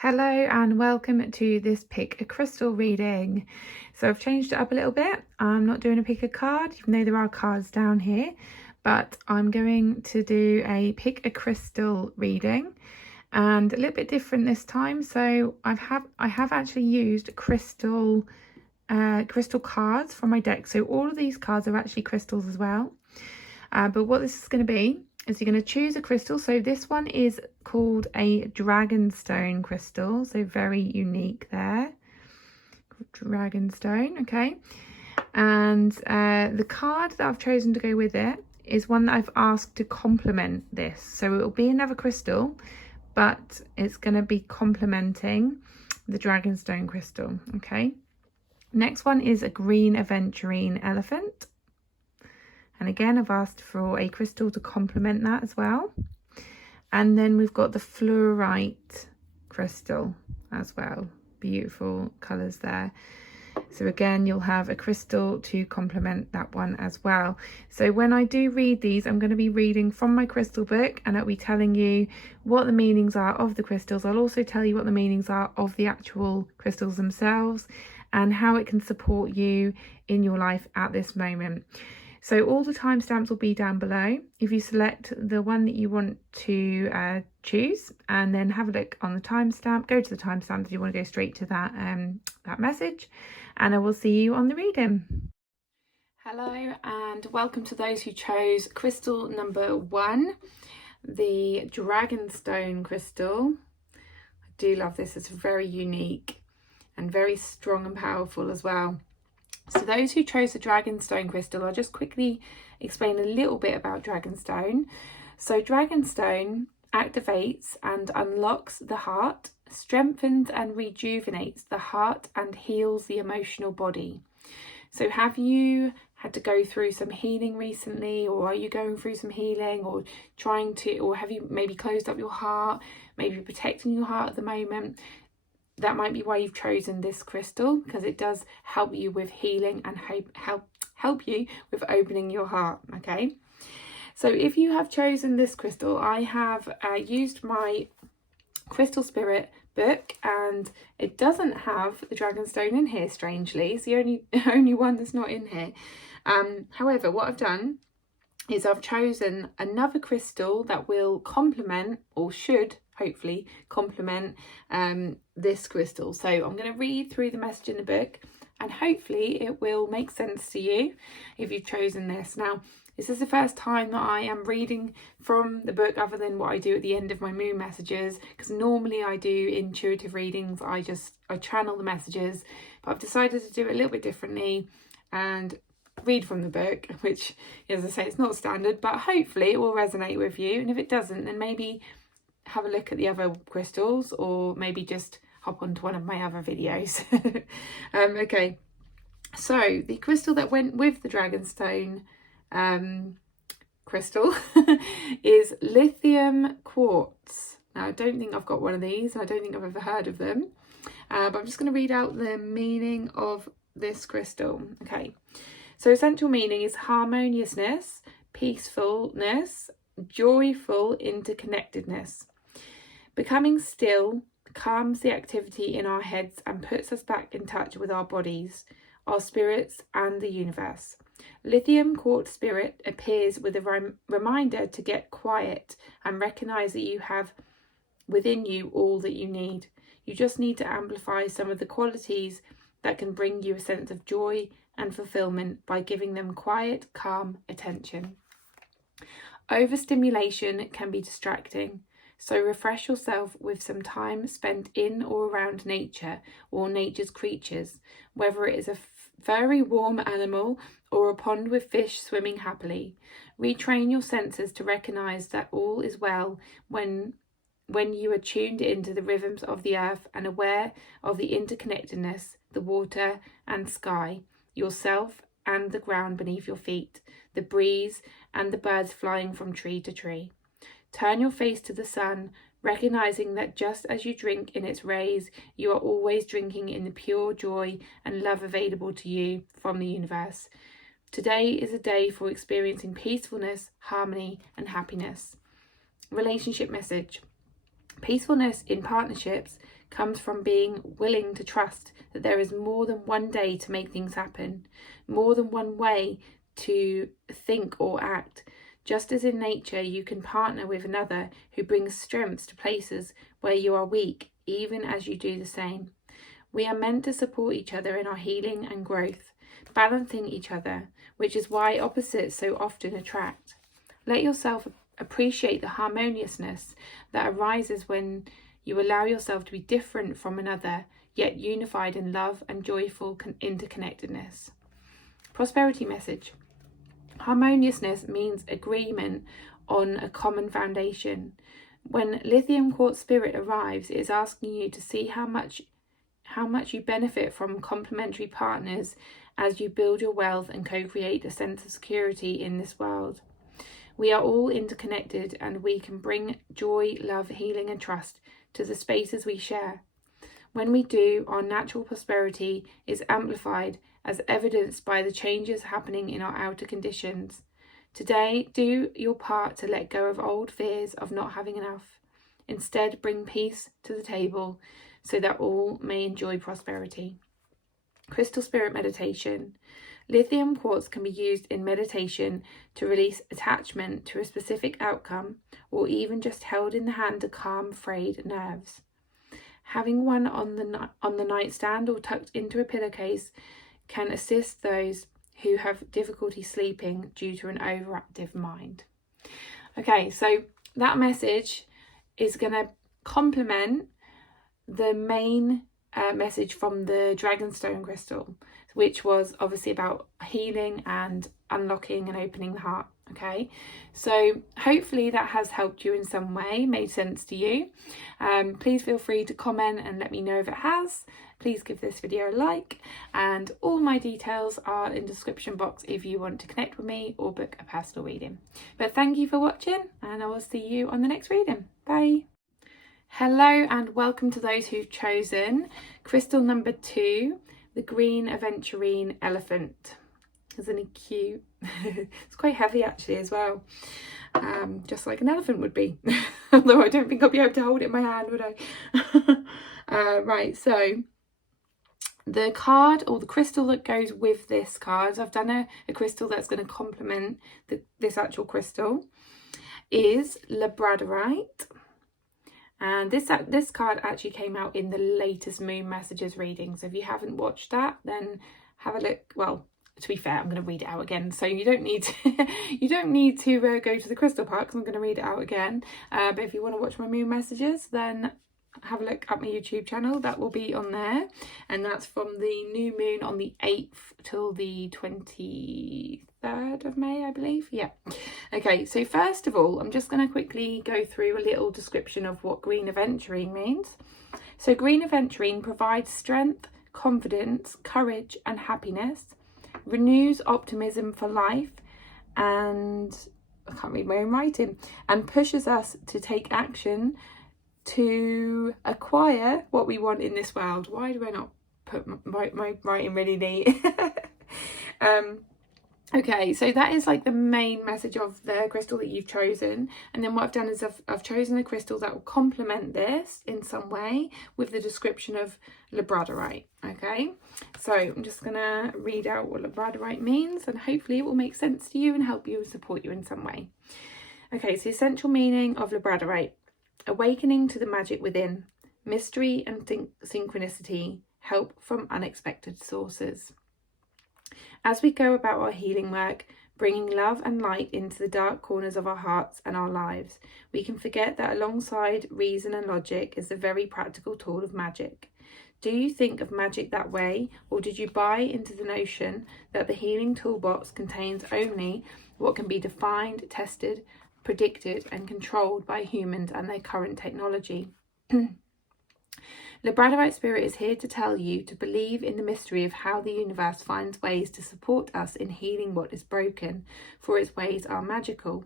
Hello and welcome to this pick a crystal reading. So I've changed it up a little bit. I'm not doing a pick a card, even though there are cards down here, but I'm going to do a pick a crystal reading and a little bit different this time. So I have actually used crystal cards from my deck. So all of these cards are actually crystals as well. But what this is going to be is you're going to choose a crystal. So this one is called a dragonstone crystal, so very unique there. Dragonstone, okay. And the card that I've chosen to go with it is one that I've asked to complement this. So it will be another crystal, but it's going to be complementing the dragonstone crystal, okay. Next one is a green aventurine elephant. And again, I've asked for a crystal to complement that as well. And then we've got the fluorite crystal as well. Beautiful colours there. So again, you'll have a crystal to complement that one as well. So when I do read these, I'm going to be reading from my crystal book and I'll be telling you what the meanings are of the crystals. I'll also tell you what the meanings are of the actual crystals themselves and how it can support you in your life at this moment. So all the timestamps will be down below. If you select the one that you want to choose and then have a look on the timestamp, go to the timestamp if you want to go straight to that, that message, and I will see you on the reading. Hello and welcome to those who chose crystal number 1, the dragonstone crystal. I do love this, it's very unique and very strong and powerful as well. So those who chose the dragonstone crystal, I'll just quickly explain a little bit about dragonstone. So dragonstone activates and unlocks the heart, strengthens and rejuvenates the heart and heals the emotional body. So have you had to go through some healing recently, or are you going through some healing, or or have you maybe closed up your heart, maybe protecting your heart at the moment? That might be why you've chosen this crystal, because it does help you with healing and help you with opening your heart, okay? So if you have chosen this crystal, I have used my Crystal Spirit book, and it doesn't have the dragonstone in here, strangely. It's the only one that's not in here. However, what I've done is I've chosen another crystal that will complement, or should hopefully complement, this crystal. So I'm going to read through the message in the book and hopefully it will make sense to you if you've chosen this. Now, this is the first time that I am reading from the book other than what I do at the end of my moon messages, because normally I do intuitive readings. I channel the messages, but I've decided to do it a little bit differently and read from the book, which, as I say, it's not standard, but hopefully it will resonate with you. And if it doesn't, then maybe have a look at the other crystals, or maybe just hop onto one of my other videos. Okay, so the crystal that went with the dragonstone crystal is lithium quartz. Now, I don't think I've got one of these. I don't think I've ever heard of them, but I'm just going to read out the meaning of this crystal. Okay, so essential meaning is harmoniousness, peacefulness, joyful interconnectedness. Becoming still calms the activity in our heads and puts us back in touch with our bodies, our spirits, and the universe. Lithium quartz spirit appears with a reminder to get quiet and recognize that you have within you all that you need. You just need to amplify some of the qualities that can bring you a sense of joy and fulfillment by giving them quiet, calm attention. Overstimulation can be distracting, so refresh yourself with some time spent in or around nature or nature's creatures, whether it is a very warm animal or a pond with fish swimming happily. Retrain your senses to recognize that all is well when you are tuned into the rhythms of the earth and aware of the interconnectedness, the water and sky, yourself and the ground beneath your feet, the breeze and the birds flying from tree to tree. Turn your face to the sun, recognizing that just as you drink in its rays, you are always drinking in the pure joy and love available to you from the universe. Today is a day for experiencing peacefulness, harmony, and happiness. Relationship message. Peacefulness in partnerships comes from being willing to trust that there is more than one day to make things happen, more than one way to think or act. Just as in nature, you can partner with another who brings strengths to places where you are weak, even as you do the same. We are meant to support each other in our healing and growth, balancing each other, which is why opposites so often attract. Let yourself appreciate the harmoniousness that arises when you allow yourself to be different from another, yet unified in love and joyful interconnectedness. Prosperity message. Harmoniousness means agreement on a common foundation. When lithium quartz spirit arrives, it is asking you to see how much you benefit from complementary partners as you build your wealth and co-create a sense of security in this world. We are all interconnected, and we can bring joy, love, healing and trust to the spaces we share. When we do, our natural prosperity is amplified, as evidenced by the changes happening in our outer conditions. Today, do your part to let go of old fears of not having enough. Instead, bring peace to the table so that all may enjoy prosperity. Crystal Spirit Meditation. Lithium quartz can be used in meditation to release attachment to a specific outcome, or even just held in the hand to calm frayed nerves. Having one on the nightstand or tucked into a pillowcase can assist those who have difficulty sleeping due to an overactive mind. Okay, so that message is going to complement the main message from the Dragonstone crystal, which was obviously about healing and unlocking and opening the heart. Okay, so hopefully that has helped you in some way, made sense to you. Please feel free to comment and let me know if it has. Please give this video a like, and all my details are in the description box if you want to connect with me or book a personal reading. But thank you for watching, and I will see you on the next reading. Bye. Hello and welcome to those who've chosen crystal number 2, the green aventurine elephant. Isn't it cute? It's quite heavy actually as well, just like an elephant would be. Although I don't think I'll be able to hold it in my hand, would I? Right, so the card or the crystal that goes with this card, I've done a crystal that's going to complement this actual crystal, is labradorite. And this card actually came out in the latest Moon Messages reading. So if you haven't watched that, then have a look. Well, to be fair, I'm going to read it out again. So you don't need to go to the crystal part, because I'm going to read it out again. But if you want to watch my Moon Messages, then have a look at my YouTube channel. That will be on there. And that's from the new moon on the 8th till the 23rd of May, I believe. Yeah. Okay, so first of all, I'm just going to quickly go through a little description of what green aventurine means. So green aventurine provides strength, confidence, courage and happiness, renews optimism for life, and I can't read my own writing, and pushes us to take action to acquire what we want in this world. Why do I not put my writing really neat? Okay, so that is like the main message of the crystal that you've chosen. And then what I've done is I've chosen a crystal that will complement this in some way with the description of labradorite. Okay, so I'm just gonna read out what labradorite means, and hopefully it will make sense to you and help you and support you in some way. Okay, so essential meaning of labradorite: awakening to the magic within, mystery and synchronicity, help from unexpected sources. As we go about our healing work, bringing love and light into the dark corners of our hearts and our lives, we can forget that alongside reason and logic is the very practical tool of magic. Do you think of magic that way, or did you buy into the notion that the healing toolbox contains only what can be defined, tested, predicted and controlled by humans and their current technology? Labradorite Spirit is here to tell you to believe in the mystery of how the universe finds ways to support us in healing what is broken, for its ways are magical.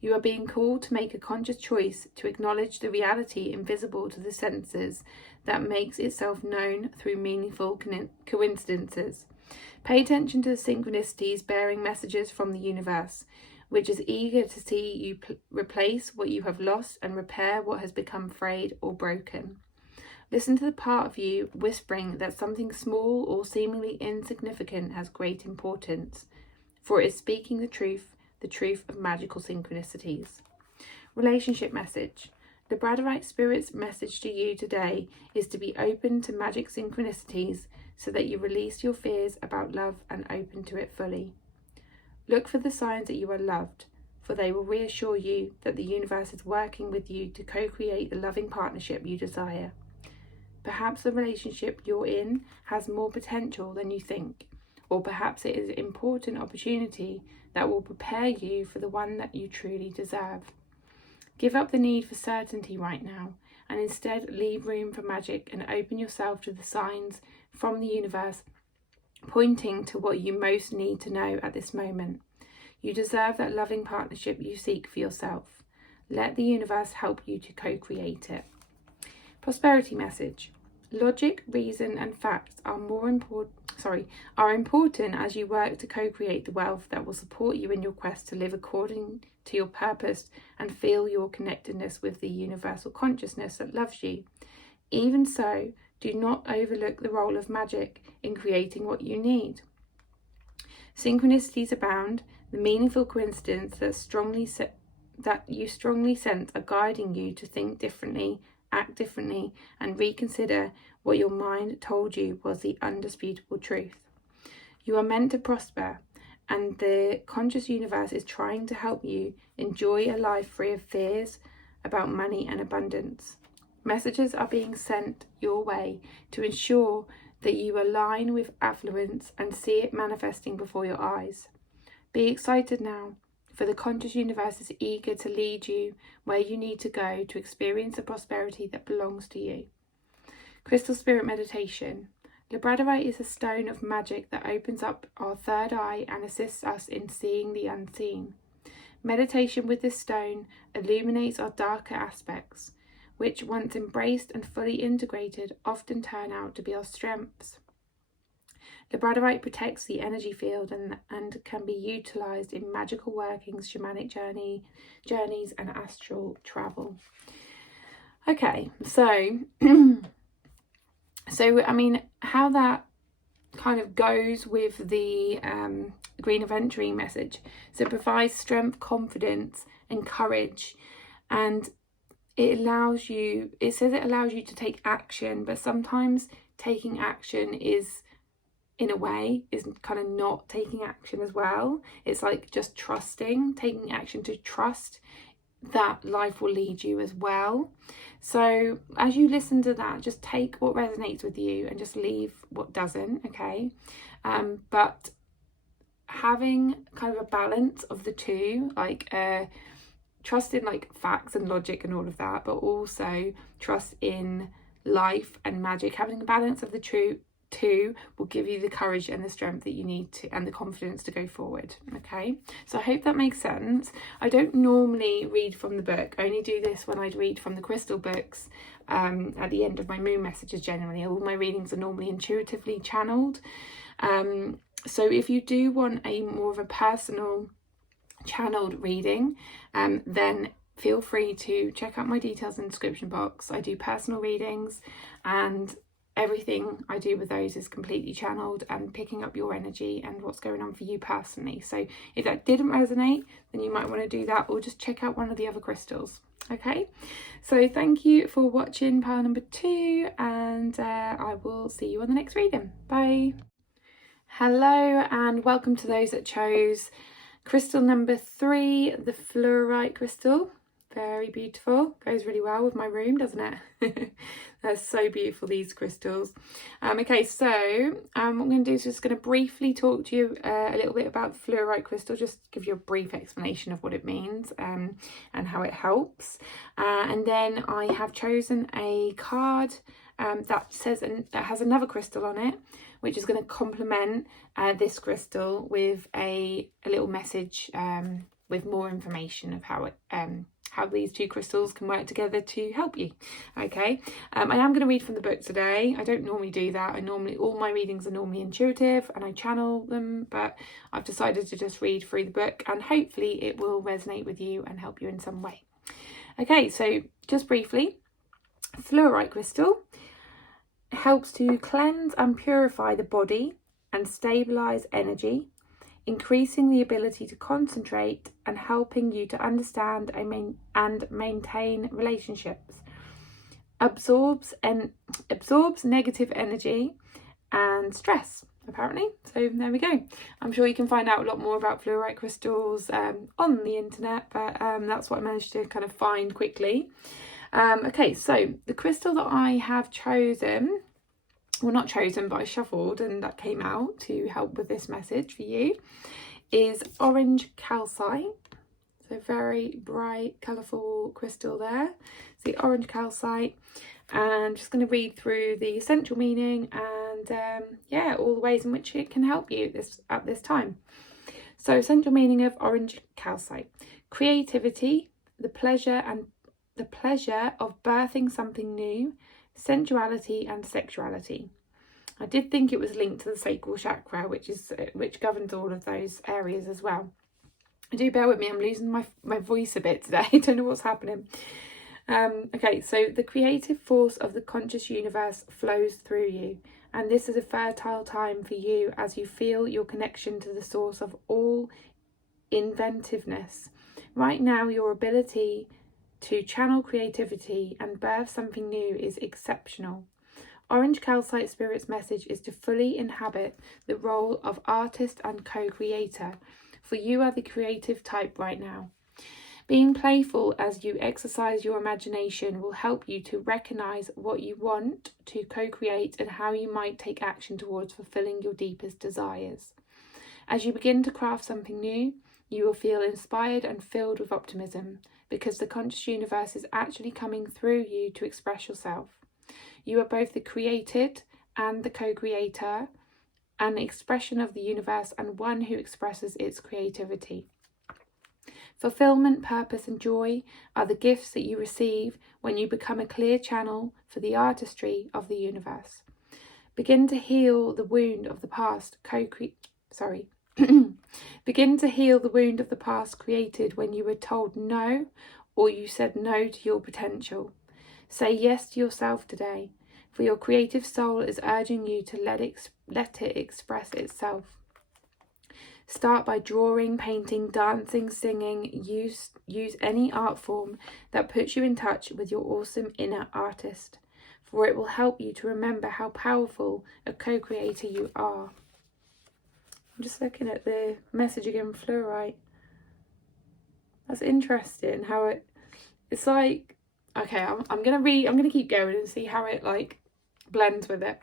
You are being called to make a conscious choice to acknowledge the reality invisible to the senses that makes itself known through meaningful coincidences. Pay attention to the synchronicities bearing messages from the universe, which is eager to see you replace what you have lost and repair what has become frayed or broken. Listen to the part of you whispering that something small or seemingly insignificant has great importance, for it is speaking the truth of magical synchronicities. Relationship message. The Labradorite Spirit's message to you today is to be open to magic synchronicities so that you release your fears about love and open to it fully. Look for the signs that you are loved, for they will reassure you that the universe is working with you to co-create the loving partnership you desire. Perhaps the relationship you're in has more potential than you think, or perhaps it is an important opportunity that will prepare you for the one that you truly deserve. Give up the need for certainty right now, and instead leave room for magic and open yourself to the signs from the universe pointing to what you most need to know at this moment. You deserve that loving partnership you seek for yourself. Let the universe help you to co-create it. Prosperity message. Logic, reason and facts are important as you work to co-create the wealth that will support you in your quest to live according to your purpose and feel your connectedness with the universal consciousness that loves you. Even so, do not overlook the role of magic in creating what you need. Synchronicities abound. The meaningful coincidence that you strongly sense are guiding you to think differently, act differently, and reconsider what your mind told you was the undisputable truth. You are meant to prosper, and the conscious universe is trying to help you enjoy a life free of fears about money and abundance. Messages are being sent your way to ensure that you align with affluence and see it manifesting before your eyes. Be excited now, for the conscious universe is eager to lead you where you need to go to experience the prosperity that belongs to you. Crystal Spirit Meditation. Labradorite is a stone of magic that opens up our third eye and assists us in seeing the unseen. Meditation with this stone illuminates our darker aspects, which once embraced and fully integrated often turn out to be our strengths. Labradorite protects the energy field and can be utilised in magical workings, shamanic journeys and astral travel. Okay, so I mean, how that kind of goes with the Green Aventurine message. So it provides strength, confidence and courage, and it allows you, it says it allows you to take action, but sometimes taking action is, in a way, is kind of not taking action as well. It's like just trusting, taking action to trust that life will lead you as well. So as you listen to that, just take what resonates with you and just leave what doesn't, okay? But having kind of a balance of the two, like trust in like facts and logic and all of that, but also trust in life and magic. Having a balance of the two will give you the courage and the strength that you need to, and the confidence to go forward. Okay, so I hope that makes sense. I don't normally read from the book. I only do this when I read from the crystal books at the end of my moon messages. Generally, all my readings are normally intuitively channeled. So if you do want a more of a personal channeled reading, then feel free to check out my details in the description box. I do personal readings, and everything I do with those is completely channeled and picking up your energy and what's going on for you personally. So if that didn't resonate, then you might want to do that, or just check out one of the other crystals. Okay, so thank you for watching pile number 2, and I will see you on the next reading. Bye. Hello and welcome to those that chose crystal number 3, the fluorite crystal. Very beautiful, goes really well with my room, doesn't it? They're so beautiful, these crystals. Okay, so what I'm going to do is just going to briefly talk to you a little bit about the fluorite crystal, just give you a brief explanation of what it means and how it helps. And then I have chosen a card that says, and that has another crystal on it, which is going to complement this crystal with a little message with more information of how it how these two crystals can work together to help you. Okay, I am going to read from the book today. I don't normally do that. All my readings are normally intuitive and I channel them, but I've decided to just read through the book, and hopefully it will resonate with you and help you in some way. Okay, so just briefly, fluorite crystal. It helps to cleanse and purify the body and stabilize energy, increasing the ability to concentrate and helping you to understand and maintain relationships. Absorbs negative energy and stress, apparently. So there we go. I'm sure you can find out a lot more about fluorite crystals on the internet, but that's what I managed to kind of find quickly. Okay, so the crystal that I have chosen, well, not chosen, but I shuffled and that came out to help with this message for you, is orange calcite. So very bright, colourful crystal there. It's the orange calcite. And I'm just going to read through the essential meaning and yeah, all the ways in which it can help you at this time. So essential meaning of orange calcite: creativity, the pleasure of birthing something new, sensuality and sexuality. I did think it was linked to the sacral chakra, which governs all of those areas as well. Do bear with me, I'm losing my voice a bit today. I don't know what's happening. Okay, so the creative force of the conscious universe flows through you, and this is a fertile time for you as you feel your connection to the source of all inventiveness. Right now, your ability to channel creativity and birth something new is exceptional. Orange Calcite Spirit's message is to fully inhabit the role of artist and co-creator, for you are the creative type right now. Being playful as you exercise your imagination will help you to recognize what you want to co-create and how you might take action towards fulfilling your deepest desires. As you begin to craft something new, you will feel inspired and filled with optimism, because the conscious universe is actually coming through you to express yourself. You are both the created and the co-creator, an expression of the universe and one who expresses its creativity. Fulfillment, purpose and joy are the gifts that you receive when you become a clear channel for the artistry of the universe. Begin to heal the wound of the past Begin to heal the wound of the past created when you were told no, or you said no to your potential. Say yes to yourself today, for your creative soul is urging you to let it express itself. Start by drawing, painting, dancing, singing. Use any art form that puts you in touch with your awesome inner artist, for it will help you to remember how powerful a co-creator you are. I'm just looking at the message again, fluorite. That's interesting how it's like, okay, I'm gonna keep going and see how it like blends with it.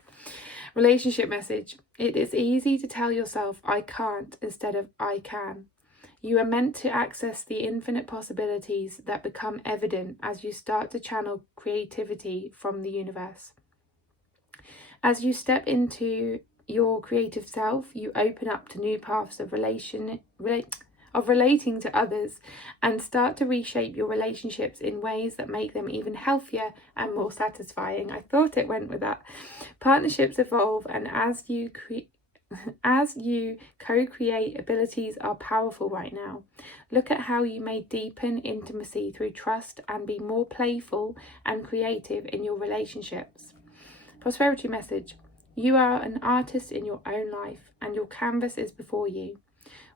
Relationship message: it is easy to tell yourself I can't instead of I can. You are meant to access the infinite possibilities that become evident as you start to channel creativity from the universe. As you step into your creative self, you open up to new paths of relating to others and start to reshape your relationships in ways that make them even healthier and more satisfying. I thought it went with that. Partnerships evolve, and as you co-create, abilities are powerful right now. Look at how you may deepen intimacy through trust and be more playful and creative in your relationships. Prosperity message: you are an artist in your own life and your canvas is before you.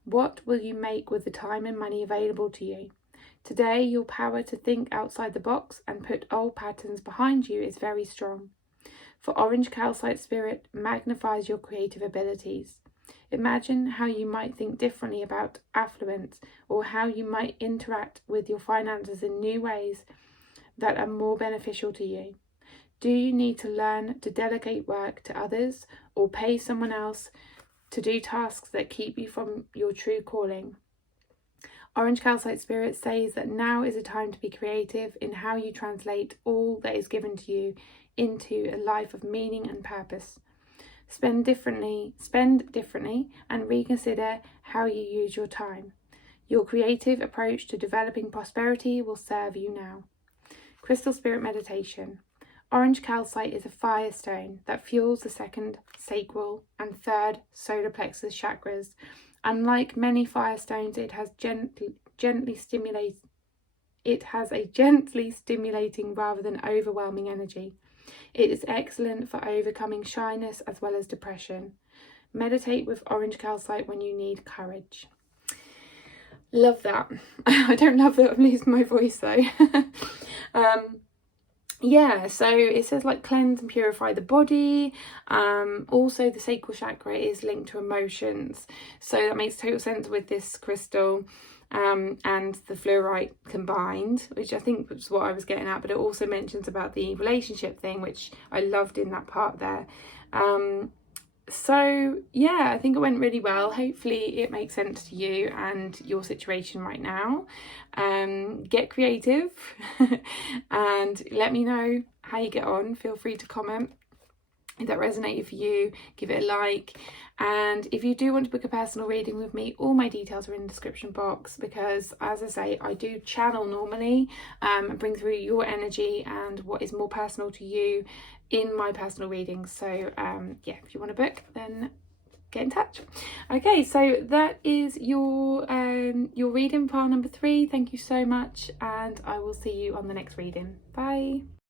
What will you make with the time and money available to you? Today, your power to think outside the box and put old patterns behind you is very strong. For Orange Calcite Spirit magnifies your creative abilities. Imagine how you might think differently about affluence, or how you might interact with your finances in new ways that are more beneficial to you. Do you need to learn to delegate work to others or pay someone else to do tasks that keep you from your true calling? Orange Calcite Spirit says that now is a time to be creative in how you translate all that is given to you into a life of meaning and purpose. Spend differently, and reconsider how you use your time. Your creative approach to developing prosperity will serve you now. Crystal Spirit Meditation. Orange calcite is a fire stone that fuels the second sacral and third solar plexus chakras. Unlike many fire stones, it has a gently stimulating rather than overwhelming energy. It is excellent for overcoming shyness as well as depression. Meditate with orange calcite when you need courage. Love that. I don't love that I'm losing my voice though. Yeah, so it says like cleanse and purify the body. Also the sacral chakra is linked to emotions, so that makes total sense with this crystal and the fluorite combined, which I think was what I was getting at. But it also mentions about the relationship thing, which I loved in that part there. So yeah, I think it went really well. Hopefully it makes sense to you and your situation right now. Get creative and let me know how you get on. Feel free to comment if that resonated for you. Give it a like, and if you do want to book a personal reading with me, all my details are in the description box, because as I say, I do channel normally and bring through your energy and what is more personal to you in my personal readings. So yeah, if you want to book, then get in touch. Okay, so that is your reading, pile number 3. Thank you so much, and I will see you on the next reading. Bye.